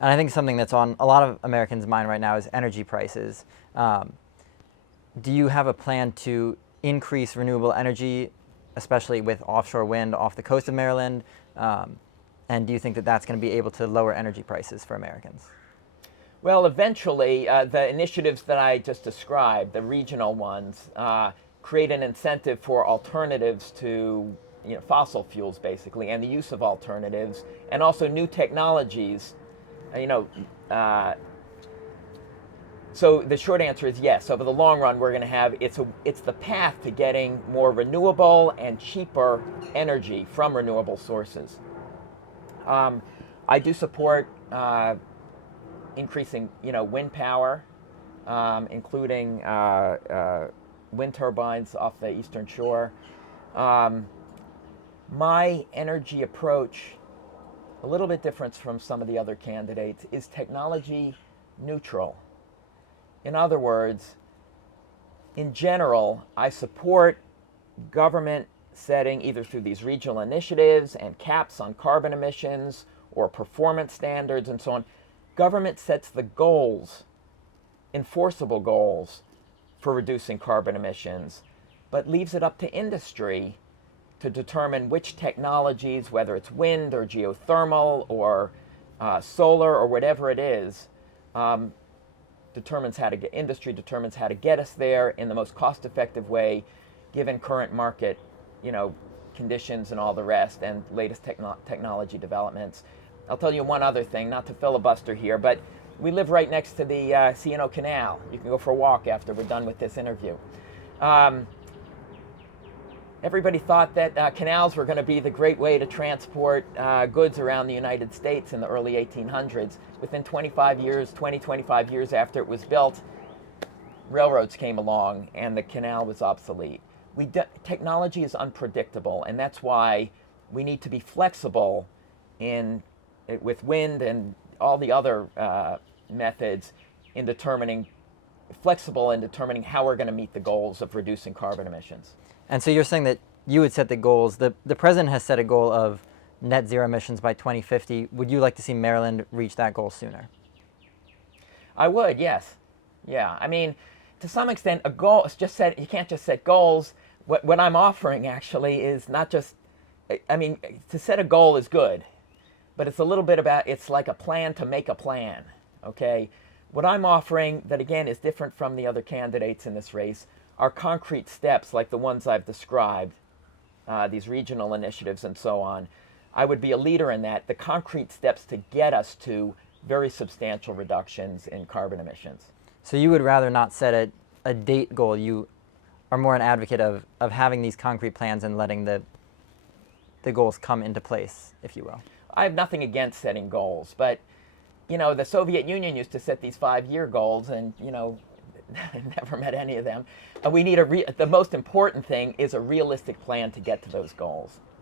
And I think something that's on a lot of Americans' mind right now is energy prices. Do you have a plan to increase renewable energy, especially with offshore wind off the coast of Maryland? And do you think that that's going to be able to lower energy prices for Americans? Well, eventually, the initiatives that I just described, the regional ones, create an incentive for alternatives to fossil fuels, basically, and the use of alternatives, and also new technologies. You know, so the short answer is yes. Over the long run, we're going to have it's the path to getting more renewable and cheaper energy from renewable sources. I do support increasing, wind power, including wind turbines off the Eastern Shore. My energy approach, a little bit different from some of the other candidates, is technology neutral. In other words, in general, I support government setting, either through these regional initiatives and caps on carbon emissions or performance standards and so on. Government sets the goals, enforceable goals, for reducing carbon emissions, but leaves it up to industry to determine which technologies, whether it's wind or geothermal or solar or whatever it is, industry determines how to get us there in the most cost-effective way, given current market, conditions and all the rest, and latest technology developments. I'll tell you one other thing, not to filibuster here, but we live right next to the C&O Canal. You can go for a walk after we're done with this interview. Everybody thought that canals were going to be the great way to transport goods around the United States in the early 1800s. Within 25 years after it was built, railroads came along and the canal was obsolete. Technology is unpredictable, and that's why we need to be flexible with wind and all the other methods in determining how we're going to meet the goals of reducing carbon emissions. And so you're saying that you would set the goals. The president has set a goal of net zero emissions by 2050. Would you like to see Maryland reach that goal sooner? I would, yes. Yeah, I mean, to some extent, a goal is you can't just set goals. What I'm offering actually is not just, to set a goal is good, but it's a little bit about, it's like a plan to make a plan, okay? What I'm offering, that again is different from the other candidates in this race, are concrete steps like the ones I've described, these regional initiatives and so on. I would be a leader in that, the concrete steps to get us to very substantial reductions in carbon emissions. So you would rather not set a date goal. You are more an advocate of having these concrete plans and letting the goals come into place, if you will. I have nothing against setting goals, but the Soviet Union used to set these 5-year goals, and never met any of them. We need the most important thing is a realistic plan to get to those goals.